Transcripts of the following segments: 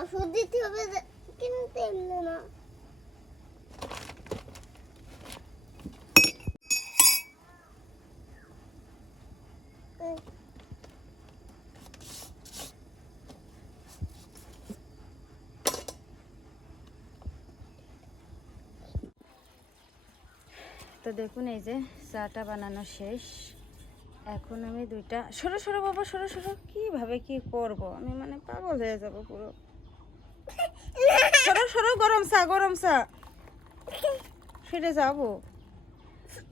ওষুধ দিতে হবে কিনতে এলো না। তো দেখুন, এই যে চাটা বানানো শেষ। এখন আমি দুইটা সরো সরো বাবা, সরো সরো। কীভাবে কি করব? আমি মানে পাগল হয়ে যাব পুরো। সরো, গরম চা গরম চা। ফিরে যাব।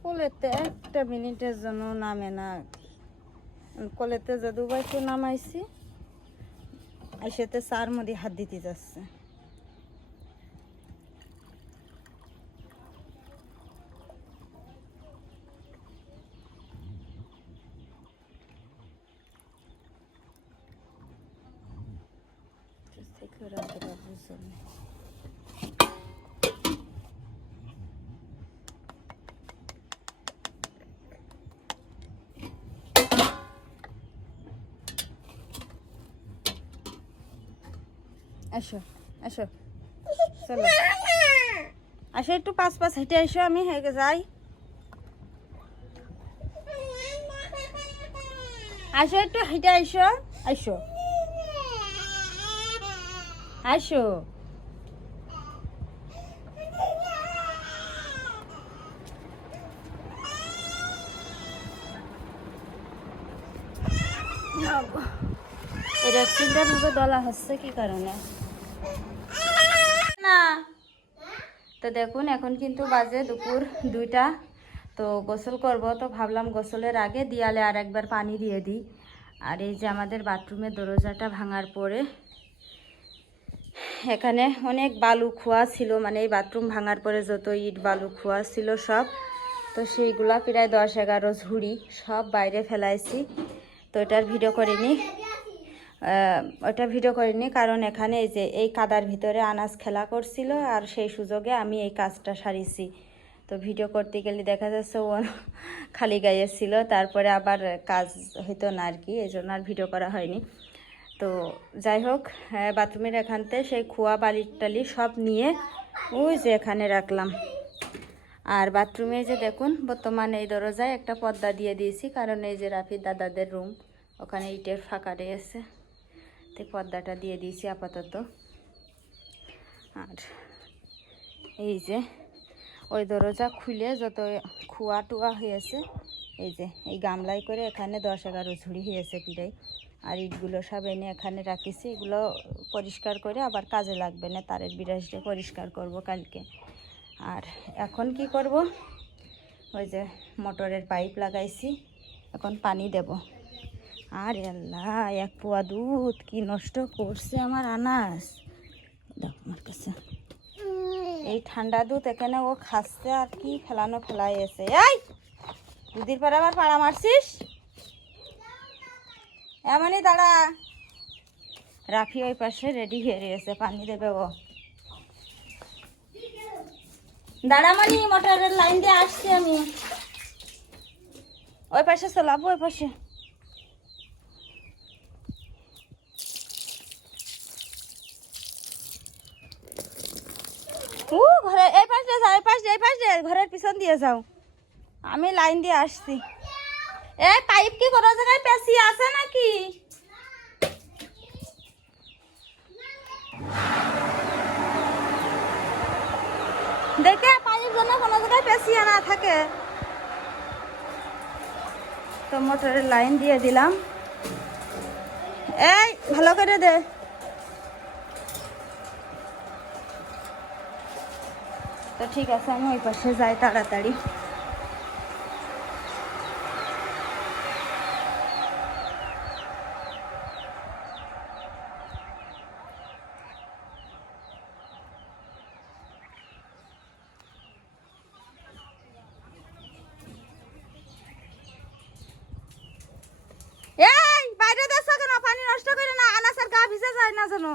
কলেতে একটা মিনিটের জন্য নামে না। কলেতে যে দুবাইকে নামাইছি এসেতে চার মধ্যে হাত দিতে যাচ্ছে। রাখতে বুঝলাম আসো আসো। চলো। আসো একটু পাঁচ পাঁচ হেঁটে এসো আমি হেঁটে যাই আসো একটু হেঁটে এসো আসো। আসো। এই রেক্সিনটা ভাবে দলা হচ্ছে কি কারণে না তো দেখুন, এখন কিন্তু বাজে দুপুর দুইটা। তো গোসল করব, তো ভাবলাম গোসলের আগে দিয়ালে আর একবার পানি দিয়ে দিই। আর এই যে আমাদের বাথরুমের দরজাটা ভাঙার পরে এখানে অনেক বালু খোয়া ছিল মানে এই বাথরুম ভাঙার পরে যত ইট বালু খোয়া ছিল সব। তো সেইগুলা প্রায় দশ এগারো ঝুড়ি সব বাইরে ফেলাইছি। তো এটার ভিডিও করিনি ওটা ভিডিও করিনি। কারণ এখানে এই যে এই কাদার ভিতরে আনাজ খেলা করছিল আর সেই সুযোগে আমি এই কাজটা সারিছি। তো ভিডিও করতে গেলে দেখা যাচ্ছে ও খালি গায়ে ছিল, তারপরে আবার কাজ হইতো না আর কি এই জন্য আর ভিডিও করা হয়নি। তো যাই হোক বাথরুমের এখানতে সেই খোয়া বালি টালি সব নিয়ে ওই যে এখানে রাখলাম। আর বাথরুমে যে দেখুন, বর্তমানে এই দরজায় একটা পর্দা দিয়ে দিয়েছি, কারণ এই যে রাফির দাদাদের রুম ওখানে ইটের ফাঁকা রয়েছে। তো পর্দাটা দিয়ে দিয়েছি আপাতত। আর এই যে, ওই দরজা খুলে যত খুয়া টুয়া হয়েছে, এই যে, এই গামলাই করে এখানে দশ এগারো ঝুড়ি হয়েছে পিড়াই আর ইটগুলো সব এনে এখানে রাখিছি, এগুলো পরিষ্কার করে আবার কাজে লাগবে না, তারের বিরাসটা পরিষ্কার করব কালকে। আর এখন কি করব? ওই যে মোটরের পাইপ লাগাইছি, এখন পানি দেব। আর আল্লাহ, এক পোয়া দুধ, কি নষ্ট করছে আমার আনাস? দেখো আমার কাছে। এই ঠান্ডা দুধ এখানে ও খাচ্ছে আর কি ফেলানো ফেলাই এসে এই দুদির পরে আবার পাড়া মারছিস? এমনই দাঁড়া। রাফি ওই পাশে রেডি হয়ে রয়েছে, পানি দেবে ও। দাঁড়ামানি মোটরের লাইন দিয়ে আসছি আমি। ওই পাশে চলাবো ওই পাশে ও ঘরে, এই পাশ যাও, এই পাশ এই পাশ ঘরের পিছন দিয়ে যাও। আমি লাইন দিয়ে আসছি। এ পাইপ কি কোনো জায়গায় পেঁচিয়ে আছে নাকি? দেখে পানির জন্য কোনো জায়গায় পেঁচিয়ে না থাকে। তো মোটরের লাইন দিয়ে দিলাম। এই, ভালো করে দে। তো ঠিক আছে, আমি ওই পাশে যাই তাড়াতাড়ি। ভিজে যায় না যেন?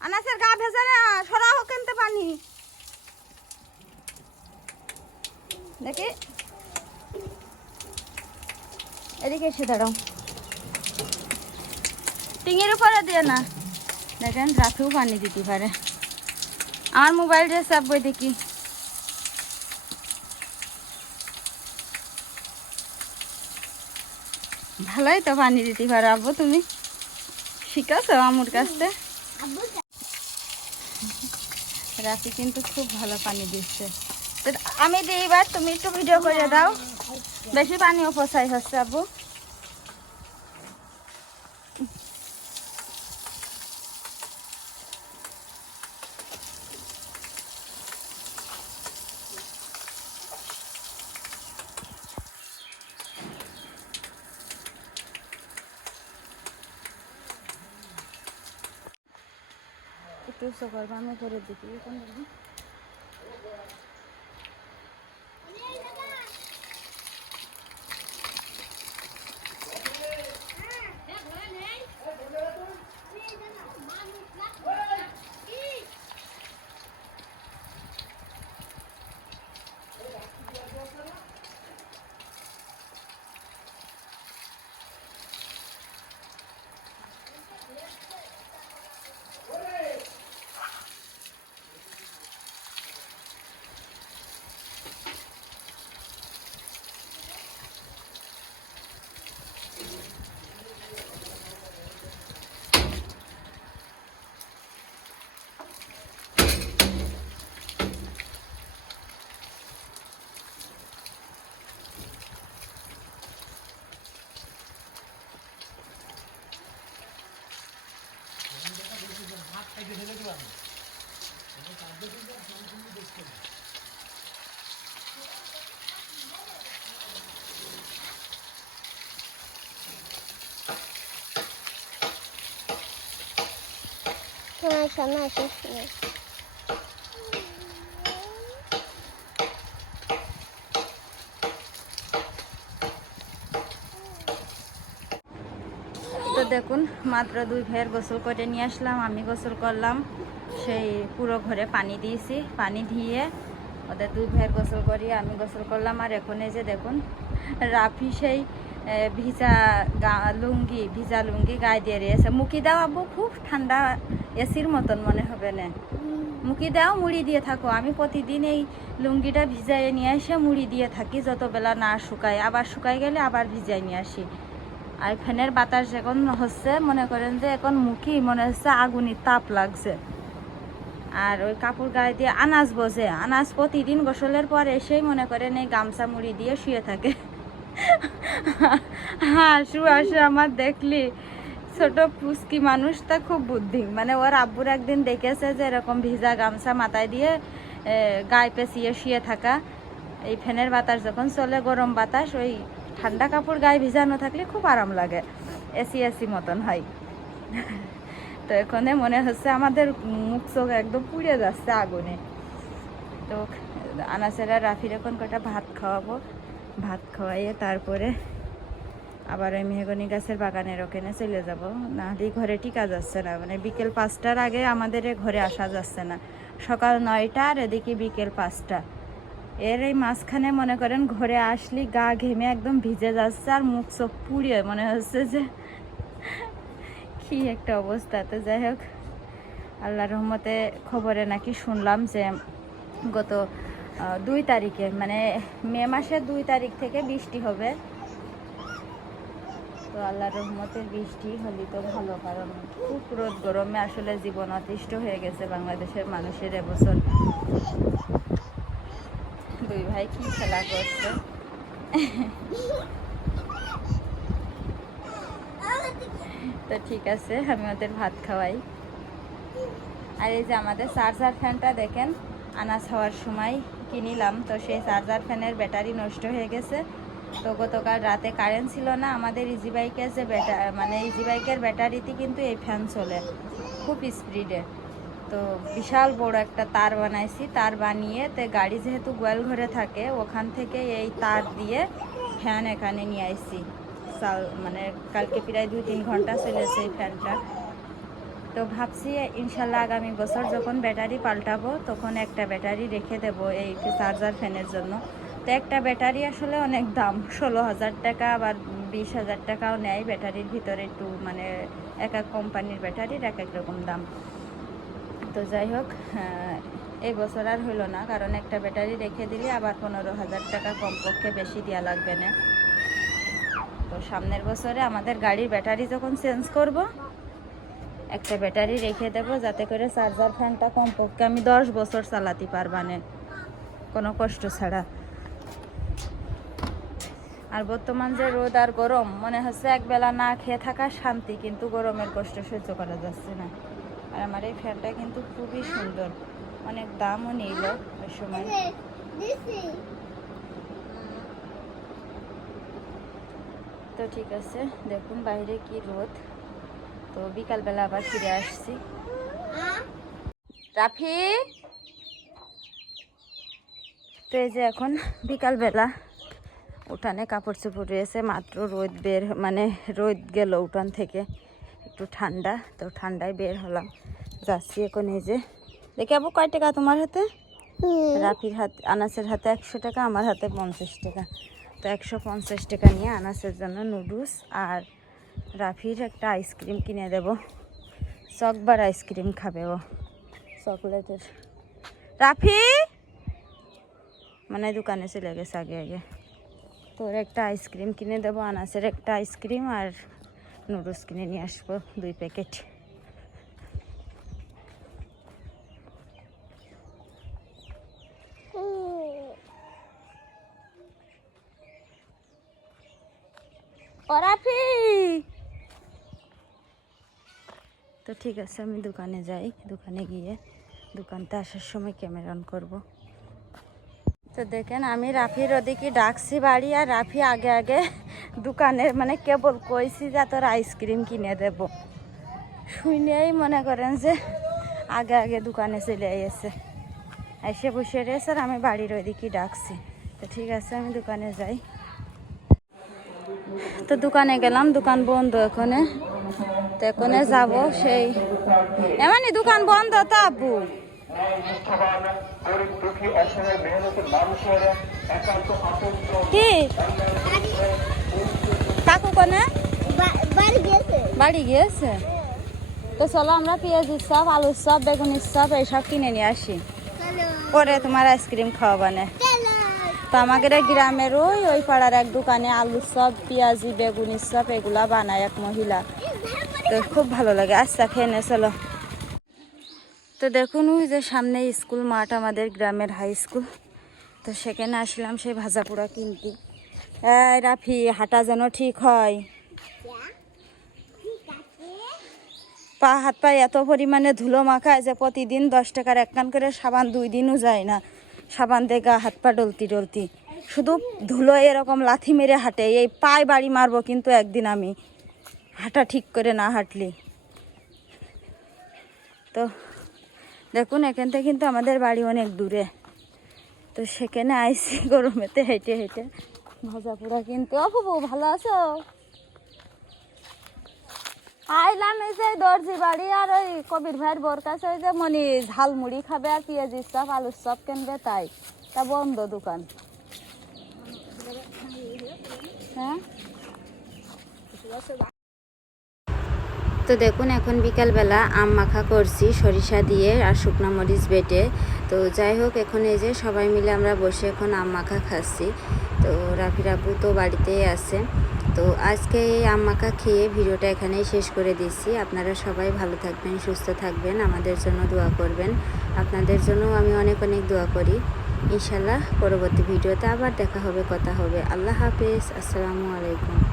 আনাসের গা ভেজে না, সরাও কেনতে পানি? দেখি। এদিকে এসে দাঁড়াও। টিঙের উপরে দিয়ে না। দেখেন রাতেও পানি দিতে পারে। আমার মোবাইলটা সব বই দেখি। ভালোই তো পানি দিতে পারো আব্বু তুমি? শিখাছো আমুর আব্বু রাফি কিন্তু খুব ভালো পানি দিচ্ছে। আমি দিই তুমি একটু ভিডিও করে দাও। বেশি পানি অপচয় হচ্ছে একটু উঁচু করব, আমি করে দিচ্ছি কোন শেষ তো দেখুন, মাত্র দুই ভাইয়ের গোসল করে নিয়ে আসলাম, আমি গোসল করলাম, সেই পুরো ঘরে পানি দিয়েছি, পানি দিয়ে ওদের দুই ভাইয়ের গোসল করিয়ে আমি গোসল করলাম, আর এখন এই যে দেখুন, রাফি সেই ভিজা লুঙ্গি ভিজা লুঙ্গি গায়ে দিয়ে রয়েছে। মুখি দাও আব্বু, খুব ঠান্ডা এসির মতন মনে হবে না। মুখি দাও, মুড়ি দিয়ে থাকো। আমি প্রতিদিন এই লুঙ্গিটা ভিজাইয়ে নিয়ে এসে মুড়ি দিয়ে থাকি, যত বেলা না শুকায়। আবার শুকাই গেলে আবার ভিজাই নিয়ে আসি। আর ফ্যানের বাতাস এখন হচ্ছে, মনে করেন যে এখন মুখি মনে হচ্ছে আগুনি তাপ লাগছে। আর ওই কাপড় গায়ে দিয়ে আনাজ বসে আনাজ প্রতিদিন গোসলের পর এসেই মনে করেন এই গামছা মুড়ি দিয়ে শুয়ে থাকে। হাসু হাসু আমার দেখলি, ছোট পুস্কি মানুষটা খুব বুদ্ধি। মানে ওর আব্বুর একদিন দেখেছে যে এরকম ভিজা গামছা মাথায় দিয়ে গায়ে পেঁচিয়ে শুয়ে থাকা। এই ফ্যানের বাতাস যখন চলে গরম বাতাস, ওই ঠান্ডা কাপড় গায়ে ভিজানো থাকলে খুব আরাম লাগে। এসি এসি মতন হয়। তো এখানে মনে হচ্ছে আমাদের মুখ চোখ একদম পুড়ে যাচ্ছে আগুনে। তো আনাসেরা রাফির এখন কটা ভাত খাওয়াবো? ভাত খাওয়াইয়ে তারপরে আবার ওই মেহগনি গাছের বাগানের ওখানে চলে যাব। না দিয়ে ঘরে টিকা যাচ্ছে না মানে বিকেল পাঁচটার আগে আমাদের ঘরে আসা যাচ্ছে না। সকাল নয়টা আর এদিকে বিকেল পাঁচটা। এর এই মাঝখানে মনে করেন ঘরে আসলি গা ঘেমে একদম ভিজে যাচ্ছে আর মুখ চোখ পুড়িয়ে মনে হচ্ছে যে কি একটা অবস্থা। তো যাই হোক আল্লাহ রহমতে খবরে নাকি শুনলাম যে গত দুই তারিখে মানে মে মাসের দুই তারিখ থেকে বৃষ্টি হবে। তো আল্লাহ রহমতের বৃষ্টি হলে তো ভালো, কারণ খুব রোদ গরমে আসলে জীবন অতিষ্ঠ হয়ে গেছে বাংলাদেশের মানুষের এবছর। দুই ভাই কি খেলা করছে? তো ঠিক আছে, আমি ওদের ভাত খাওয়াই। আর এই যে আমাদের চার্জার ফ্যানটা দেখেন, আনাজ হওয়ার সময় কিনিলাম তো সেই চার্জার ফ্যানের ব্যাটারি নষ্ট হয়ে গেছে। তো গতকাল রাতে কারেন্ট ছিল না, আমাদের ইজি বাইকের যে ব্যাটা মানে ইজি বাইকের ব্যাটারিতে কিন্তু এই ফ্যান চলে, খুব স্পিডে তো বিশাল বড় একটা তার বানাইছি, তার বানিয়ে তে গাড়ি যেহেতু গোয়াল ঘরে থাকে, ওখান থেকে এই তার দিয়ে ফ্যান এখানে নিয়ে আইছি। সাল মানে কালকে প্রায় দুই তিন ঘণ্টা চলেছে এই ফ্যানটা। তো ভাবছি ইনশাল্লাহ আগামী বছর যখন ব্যাটারি পাল্টাবো, তখন একটা ব্যাটারি রেখে দেবো এই চার্জার ফ্যানের জন্য। তো একটা ব্যাটারি আসলে অনেক দাম, ষোলো হাজার টাকা আবার বিশ হাজার টাকাও নেয় ব্যাটারির ভিতরে একটু মানে এক এক কোম্পানির ব্যাটারির এক এক রকম দাম। তো যাই হোক এই বছর আর হইল না, কারণ একটা ব্যাটারি রেখে দিলে আবার পনেরো হাজার টাকা কমপক্ষে বেশি দেওয়া লাগবে না। সামনের বছরে আমাদের গাড়ির ব্যাটারি যখন চেঞ্জ করব, একটা ব্যাটারি রেখে দেবো যাতে করে চার্জার ফ্যানটা কমপক্ষে আমি দশ বছর চালাতে পারবানে কোনো কষ্ট ছাড়া। আর বর্তমান যে রোদ আর গরম, মনে হচ্ছে একবেলা না খেয়ে থাকা শান্তি, কিন্তু গরমের কষ্ট সহ্য করা যাচ্ছে না। আর আমার এই ফ্যানটা কিন্তু খুবই সুন্দর, অনেক দামও নিল ওই সময়। তো ঠিক আছে দেখুন বাইরে কি রোদ। তো বিকালবেলা আবার ফিরে আসছি। রাফি তো এই যে এখন বিকালবেলা উঠানে কাপড় চোপড় রয়েছে মাত্র রোদ বের মানে রোদ গেল উঠান থেকে। একটু ঠান্ডা তো ঠান্ডায় বের হলাম। যাচ্ছি এখন এই যে। দেখে আবু কয় টাকা তোমার হাতে? রাফির হাত আনাসের হাতে একশো টাকা আমার হাতে পঞ্চাশ টাকা। তো একশো পঞ্চাশ টাকা নিয়ে আনাসের জন্য নুডলস আর রাফির একটা আইসক্রিম কিনে দেব। চকবার আইসক্রিম খাবে ও চকলেটের। রাফি! মানে দোকানে চলে গেছে আগে আগে। তোর একটা আইসক্রিম কিনে দেবো, আনাসের একটা আইসক্রিম আর নুডলস কিনে নিয়ে আসব দুই প্যাকেট ও রাফি তো ঠিক আছে, আমি দোকানে যাই। দোকানে গিয়ে দোকানতে আসার সময় ক্যামেরা অন করব। তো দেখেন, আমি রাফির ওদিকে ডাকছি বাড়ি, আর রাফি আগে আগে দোকানে মানে কেবল কইছি যে তোর আইসক্রিম কিনে দেব। শুনেই মনে করেন যে আগে আগে দোকানে চলে এসে এসে বসে রয়েছে, আর আমি বাড়ির ওইদিকে ডাকছি। তো ঠিক আছে, আমি দোকানে যাই। তো দোকানে গেলাম, দোকান বন্ধ এখানে। তো এখানে যাব সেই। এমনই দোকান বন্ধ, তো আতঙ্ক কি? কাকু কোনে? বাড়ি গিয়েছে? তো চলো আমরা পেঁয়াজের চপ আলুর চপ বেগুনের চপ এইসব কিনে নিয়ে আসি। পরে তোমার আইসক্রিম খাওয়াবানে তো আমাদের গ্রামের ওই ওই পাড়ার এক দোকানে আলুর চপ পেঁয়াজি বেগুনের চপ এগুলা বানায় এক মহিলা। তো খুব ভালো লাগে। আচ্ছা খেয়ে নে, চলো। তো দেখুন, ওই যে সামনে স্কুল মাঠ আমাদের গ্রামের হাই স্কুল তো সেখানে আসলাম সেই ভাজা পোড়া কিনতে। রাফি, হাঁটা যেন ঠিক হয়। পা, হাত পা এত পরিমাণে ধুলো মাখায় যে প্রতিদিন দশ টাকার এক কান করে সাবান দুই দিনও যায় না। সাবান দিয়ে গা, হাত পা ডলতি ডলতি। শুধু ধুলো এরকম লাথি মেরে হাঁটে, এই পায়ে বাড়ি মারবো কিন্তু একদিন আমি। হাঁটা ঠিক করে না হাঁটলি। তো দেখুন, এখান থেকে কিন্তু আমাদের বাড়ি অনেক দূরে। তো সেখানে আইসি গরমেতে হেঁটে হেঁটে। ভাজা পোড়া কিন্তু অপুবু ভালো আছো? আইলাম এই যে দর্জি বাড়ি আর ওই কবির ভাইয়ের বোর কাছে, ওই যে মনি ঝাল মুড়ি খাবে আর পেঁয়াজির চপ, আলুর চপ কিনবে, তাই। তা বন্ধ দোকান। হ্যাঁ? তো দেখুন, এখন বিকালবেলা আম মাখা করছি, সরিষা দিয়ে আর শুকনো মরিচ বেটে। তো যাই হোক, এখন এই যে সবাই মিলে আমরা বসে এখন আম মাখা খাচ্ছি। তো রাফি রাপু তো বাড়িতেই আছে। তো আজকে এই আম মাখা খেয়ে ভিডিওটা এখানেই শেষ করে দিচ্ছি। আপনারা সবাই ভালো থাকবেন, সুস্থ থাকবেন, আমাদের জন্য দোয়া করবেন। আপনাদের জন্য আমি অনেক অনেক দোয়া করি। ইনশাল্লাহ পরবর্তী ভিডিওতে আবার দেখা হবে, কথা হবে। আল্লাহ হাফেজ। আসসালামু আলাইকুম।